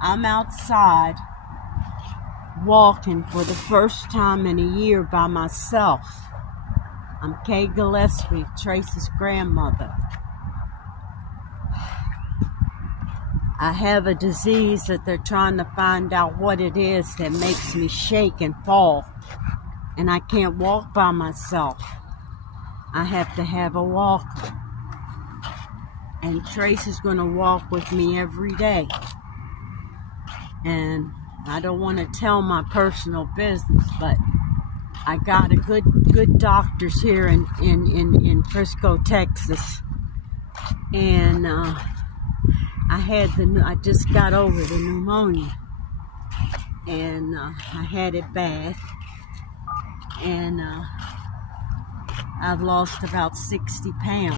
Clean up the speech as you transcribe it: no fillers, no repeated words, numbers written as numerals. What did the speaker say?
I'm outside walking for the first time in a year by myself. I'm Kay Gillespie, Trace's grandmother. I have a disease that they're trying to find out what it is that makes me shake and fall. And I can't walk by myself. I have to have a walker. And Trace is going to walk with me every day. And I don't want to tell my personal business, but I got a good doctors here in Frisco, Texas. And I just got over the pneumonia. And I had it bad. And I've lost about 60 pounds.